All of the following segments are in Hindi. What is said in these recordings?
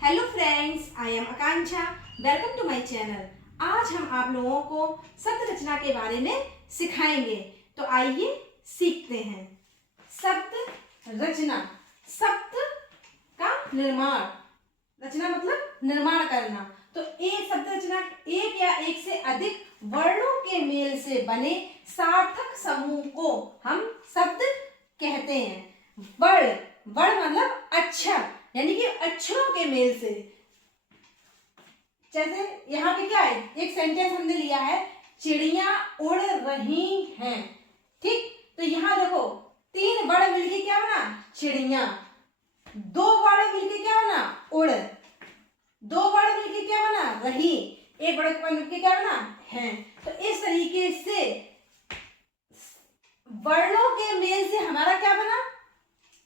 Hello friends, I am Akanksha. Welcome to my channel. आज हम आप लोगों को शब्द रचना के बारे में सिखाएंगे। तो आइए सीखते हैं। शब्द रचना, शब्द का निर्माण। रचना मतलब निर्माण करना। तो एक शब्द रचना एक या एक से अधिक वर्णों के मेल से बने सार्थक समूह को हम शब्द कहते हैं। वर्ण, वर्ण मतलब अक्षर, यानी कि अक्षरों के मेल से। जैसे यहाँ पे क्या है, एक सेंटेंस हमने लिया है, चिड़िया उड़ रही हैं। ठीक, तो यहाँ देखो तीन वर्ण मिलके क्या बना, चिड़िया। दो वर्ण मिलके क्या बना, उड़। दो वर्ण मिलके क्या बना, रही। एक वर्ण मिलके क्या बना, है। तो इस तरीके से वर्णों के मेल से हमारा क्या बना,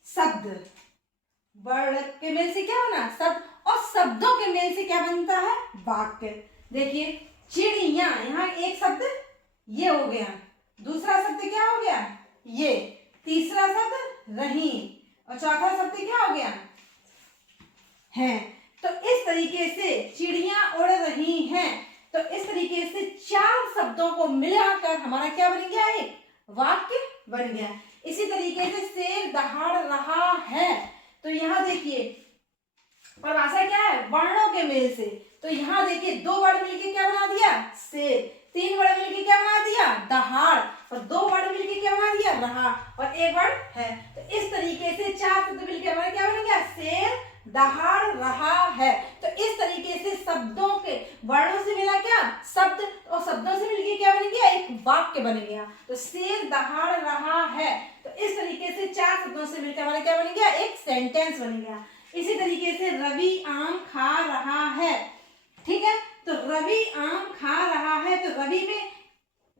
शब्द। वर्ण के मेल से क्या बना, शब्द। और शब्दों के मेल से क्या बनता है, वाक्य। देखिए चिड़िया, यहाँ एक शब्द ये हो गया, दूसरा शब्द क्या हो गया, ये, तीसरा शब्द रही, और चौथा शब्द क्या हो गया, है। तो इस तरीके से चिड़िया उड़ रही हैं। तो इस तरीके से चार शब्दों को मिलाकर हमारा क्या बन गया, एक वाक्य बन गया। इसी तरीके से शेर दहाड़ रहा है। तो यहाँ देखिए परिभाषा क्या है, वर्णों के मेल से। तो यहाँ देखिए दो वर्ण मिलके क्या बना दिया, शेर। तीन वर्ण मिलके क्या बना दिया, दहाड़। और दो वर्ण मिलके क्या बना दिया, रहा। और एक वर्ण है। तो इस तरीके से चार शब्द मिलके हमारा क्या बन गया, शेर दहाड़ रहा है। तो इस तरीके से शब्दों के वर्णों से मिला क्या, शब्द, और शब्दों से मिलके क्या बन गया, एक वाक्य बन गया। तो शेर दहाड़ रहा है। तो इस तरीके से चार शब्दों से मिलकर हमारा क्या बन गया, एक सेंटेंस बन गया। इसी तरीके से रवि आम खा रहा है। ठीक है, तो रवि आम खा रहा है। तो रवि में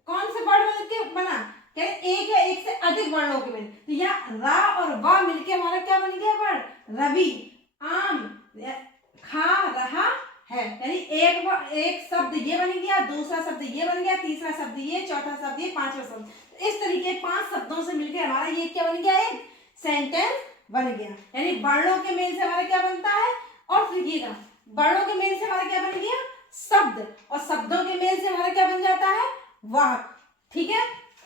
कौन से वर्ण मिलके बना, क्या एक या एक से अधिक वर्णों के मिल। तो यहाँ रा और वा मिलके हमारा क्या बन गया वर्ण, रवि। आम खा रहा है, यानी एक शब्द ये बन गया, दूसरा शब्द ये बन गया, तीसरा शब्द ये, चौथा शब्द ये, पांचवा शब्द। तो इस तरीके पांच शब्दों से मिलकर हमारा ये क्या बन गया, एक सेंटेंस बन गया। यानी वर्णों के मेल से हमारा क्या बनता है, और देखिएगा वर्णों के मेल से हमारा क्या बन गया, शब्द। और शब्दों के मेल से हमारा क्या बन जाता है, वाक्य। ठीक है,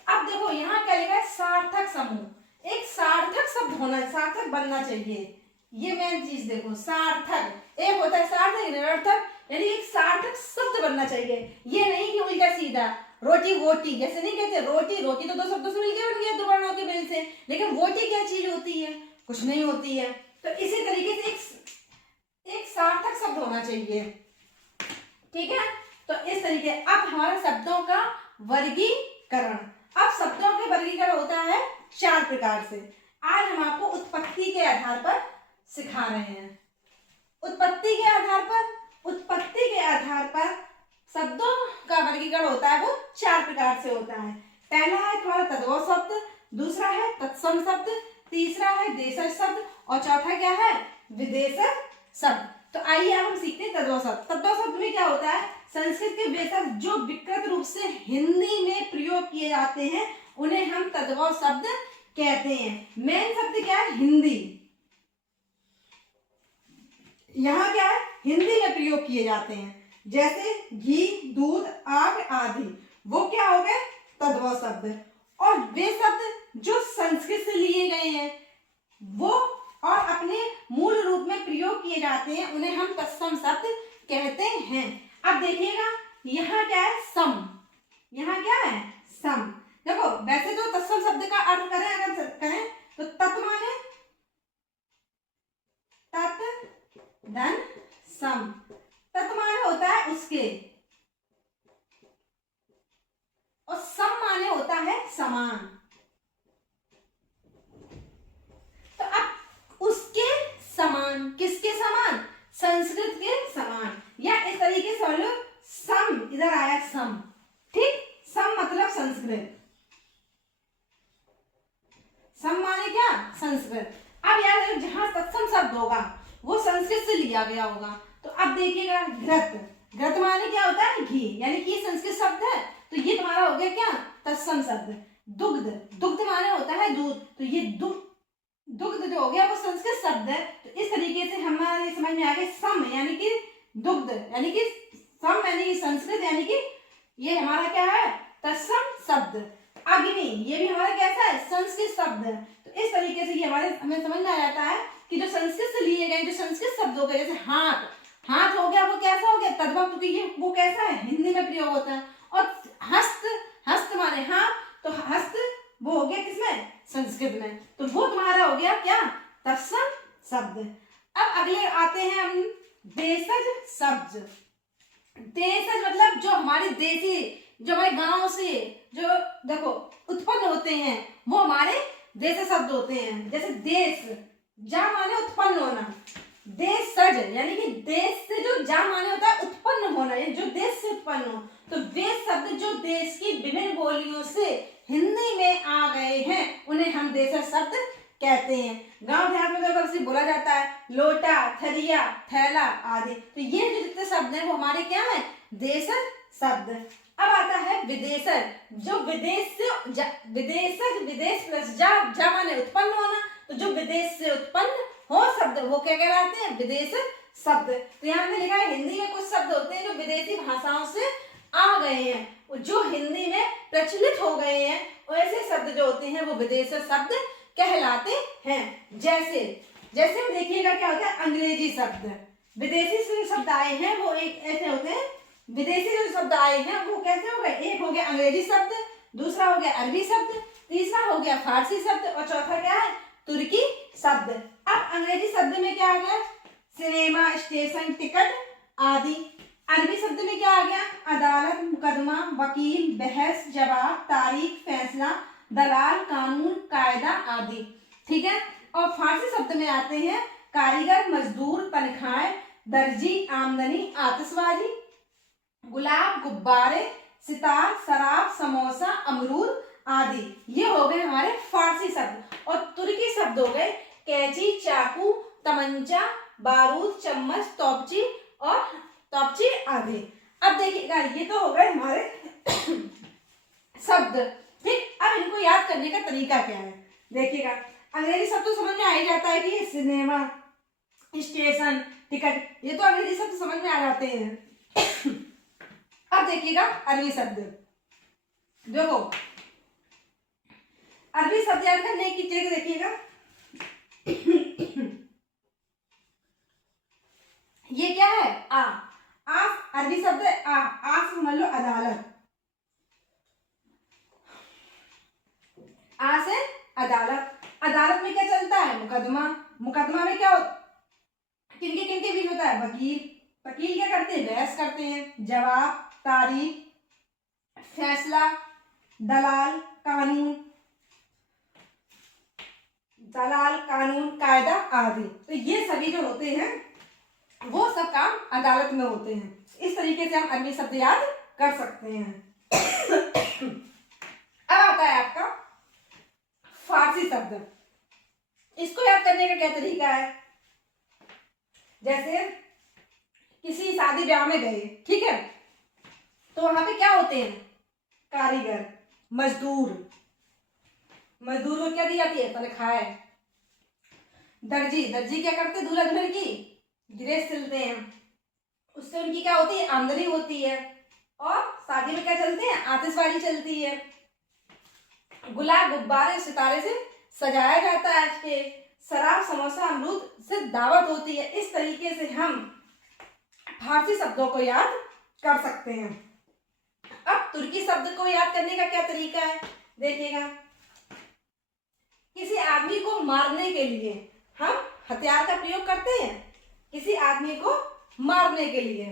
अब देखो यहाँ क्या लिखा है, सार्थक समूह। एक सार्थक शब्द होना, सार्थक बनना चाहिए। ये मेन चीज देखो, सार्थक। एक होता है सार्थक, एक निरर्थक। यानी एक सार्थक शब्द बनना चाहिए। ये नहीं कि उल्टा सीधा रोटी वोटी, जैसे नहीं कहते रोटी, रोटी तो दो शब्दों से मिलकर बन गया, दो वर्णों के मेल से। लेकिन वोटी क्या चीज होती है, कुछ नहीं होती है। तो इसी तरीके से एक सार्थक शब्द होना चाहिए। ठीक है, तो इस तरीके अब हमारे शब्दों का वर्गीकरण। अब शब्दों के वर्गीकरण होता है चार प्रकार से। आज हम आपको उत्पत्ति के आधार पर सिखा रहे हैं। उत्पत्ति के आधार पर शब्दों का वर्गीकरण होता है, वो चार प्रकार से होता है। पहला है तुम्हारा तद्भव शब्द, दूसरा है तत्सम शब्द, तीसरा है देशज शब्द, और चौथा क्या है, विदेशज शब्द। तो आइए अब हम सीखते हैं तद्भव शब्द। तद्भव शब्द में क्या होता है, संस्कृत के वे शब्द जो विकृत रूप से हिंदी में प्रयोग किए जाते हैं उन्हें हम तद्भव शब्द कहते हैं। मेन शब्द क्या है, हिंदी। यहाँ क्या है, हिंदी में प्रयोग किए जाते हैं। जैसे घी, दूध, आग आदि, वो क्या हो गए, तद्भव शब्द। और वे शब्द जो संस्कृत से लिए गए हैं वो और अपने मूल रूप में प्रयोग किए जाते हैं उन्हें हम तत्सम शब्द कहते हैं। अब देखिएगा यहाँ क्या है, सम। यहाँ क्या है, सम। देखो वैसे तो तत्सम शब्द का अर्थ करें, अगर करें तो तत् माने तत् धन सम। तत् माने होता है उसके, और सम माने होता है समान। तो अब उसके समान, किसके समान, संस्कृत के समान। या इस तरीके से समझ लो, सम इधर आया, सम। ठीक, सम मतलब संस्कृत, सम माने क्या, संस्कृत। अब यार जहां तत्सम शब्द होगा वो संस्कृत से लिया गया होगा। तो अब देखिएगा घृत, घृत माने क्या होता है, घी, यानी कि संस्कृत शब्द है। तो ये तुम्हारा हो गया क्या, तत्सम शब्द। दुग्ध, दुग्ध माने होता है दूध। तो ये दुग्ध दुग्ध जो हो गया वो संस्कृत शब्द है। तो इस तरीके से हमारे समझ में आ गया सम यानी कि दुग्ध, यानी कि सम यानी कि संस्कृत, यानी कि ये हमारा क्या है तत्सम शब्द। अग्नि ये भी हमारा कैसा है संस्कृत शब्द है। तो इस तरीके से ये हमें समझ में आ जाता है कि जो संस्कृत से लिए गए जो संस्कृत शब्द हो गए, जैसे हाथ, हाथ हो गया वो कैसा हो गया तद्भव, क्योंकि ये वो कैसा है हिंदी में प्रयोग होता है। और हस्त, हस्त माने हाथ, तो हस्त वो हो गया किसमें संस्कृत में, तो वो तुम्हारा हो गया क्या तत्सम शब्द। अब अगले आते हैं हम देशज शब्द। देशज मतलब जो हमारे देसी, जो हमारे गांव से जो देखो उत्पन्न होते हैं वो हमारे देश शब्द होते हैं। जैसे देश, जा माने उत्पन्न होना, देश सज यानी कि देश से जो जा माने होता है उत्पन्न होना, यानी जो देश से उत्पन्न हो। तो वे शब्द जो देश की विभिन्न बोलियों से हिंदी में आ गए हैं उन्हें हम देशज शब्द कहते हैं। गांव देहात में तो बस बोला जाता है लोटा, थरिया, थैला आदि। तो ये जो जितने शब्द हैं वो हमारे क्या है देशज शब्द। अब आता है विदेशज, जो विदेश से विदेशज, विदेश प्लस जा माने उत्पन्न होना, तो जो विदेश से उत्पन्न हो शब्द वो क्या कहलाते हैं विदेशज शब्द। तो यहाँ पे लिखा है हिंदी में कुछ शब्द होते हैं जो विदेशी भाषाओं से आ गए हैं, जो हिंदी में प्रचलित हो गए हैं, और ऐसे शब्द जो होते हैं वो विदेशज शब्द कहलाते हैं। जैसे जैसे देखिएगा क्या होता है अंग्रेजी शब्द, विदेशी से जो शब्द आए हैं वो एक ऐसे होते हैं, विदेशी जो शब्द आए हैं वो कैसे हो गए, एक हो गया अंग्रेजी शब्द, दूसरा हो गया अरबी शब्द, तीसरा हो गया फारसी शब्द, और चौथा क्या है तुर्की शब्द। अब अंग्रेजी शब्द में क्या आ गया सिनेमा, स्टेशन, टिकट आदि। अरबी शब्द में क्या आ गया अदालत, मुकदमा, वकील, बहस, जवाब, तारीख, फैसला, दलाल, कानून, कायदा आदि। ठीक है। और फारसी शब्द में आते हैं कारीगर, मजदूर, तनख्वाह, दर्जी, आमदनी, आतिशबाजी, गुलाब, गुब्बारे, सितार, शराब, समोसा, अमरूद आदि। ये हो गए हमारे फारसी शब्द। और तुर्की शब्द हो गए कैंची, चाकू, तमंचा, बारूद, चम्मच, तोपची और तोपची आदि। अब देखिएगा ये तो हो गए हमारे शब्द। ठीक, अब इनको याद करने का तरीका क्या है देखिएगा। अंग्रेजी शब्द तो समझ में आ ही जाता है कि सिनेमा, स्टेशन, टिकट, ये तो अंग्रेजी शब्द समझ में आ जाते हैं। अब देखिएगा अरबी शब्द, देखो अरबी शब्द याद करने की ट्रिक देखिएगा। ये क्या है आ अरबी शब्द है आ समझ लो अदालत, आ से अदालत। अदालत में क्या चलता है मुकदमा, मुकदमा में क्या किनके किनके बीच होता है वकील, वकील क्या करते हैं बहस करते हैं, जवाब, तारीख, फैसला, दलाल, कानून, कायदा आदि। तो ये सभी जो होते हैं वो सब काम अदालत में होते हैं। इस तरीके से हम अरबी शब्द याद कर सकते हैं। अब आता है आपका फारसी शब्द। इसको याद करने का क्या तरीका है, जैसे किसी शादी ब्याह में गए, ठीक है, तो वहां पे क्या होते हैं कारीगर, मजदूर, मजदूर को क्या दी जाती है तनख्वाह, दर्जी, दर्जी क्या करते हैं दूल्हा दुल्हन की ड्रेस सिलते हैं, उससे उनकी क्या होती है आमदनी होती है। और शादी में क्या चलते हैं आतिशबाजी चलती है, गुलाब, गुब्बारे, सितारे से सजाया जाता है स्टेज, शराब, समोसा, अमरूद से दावत होती है। इस तरीके से हम फारसी शब्दों को याद कर सकते हैं। अब तुर्की शब्द को याद करने का क्या तरीका है देखिएगा। किसी आदमी को मारने के लिए हम हथियार का प्रयोग करते हैं, किसी आदमी को मारने के लिए।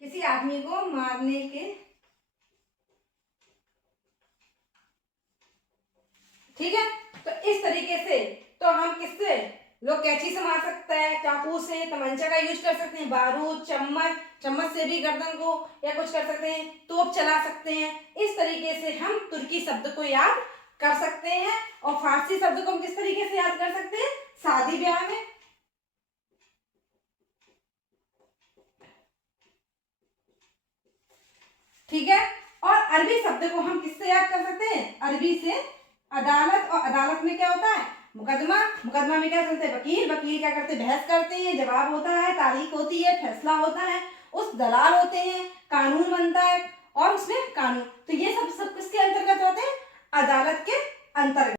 किसी आदमी को मारने के, ठीक है, तो इस तरीके से तो हम किससे लोग कैंची से मार सकते हैं, चाकू से, तमंचा का यूज कर सकते हैं, बारूद, चम्मच, चम्मच से भी गर्दन को या कुछ कर सकते हैं, तोप चला सकते हैं। इस तरीके से हम तुर्की शब्द को याद कर सकते हैं। और फारसी शब्द को हम किस तरीके से याद कर सकते हैं शादी ब्याह में, ठीक है। और अरबी शब्द को हम किससे याद कर सकते हैं? अरबी से अदालत, और अदालत में क्या होता है? मुकदमा। मुकदमा में क्या चलते हैं? वकील। वकील क्या करते हैं? बहस करते हैं, जवाब होता है, तारीख होती है, फैसला होता है, उस दलाल होते हैं, कानून बनता है और उसमें कानून। तो ये सब सब किसके अंतर्गत होते हैं? अदालत के अंतर्गत।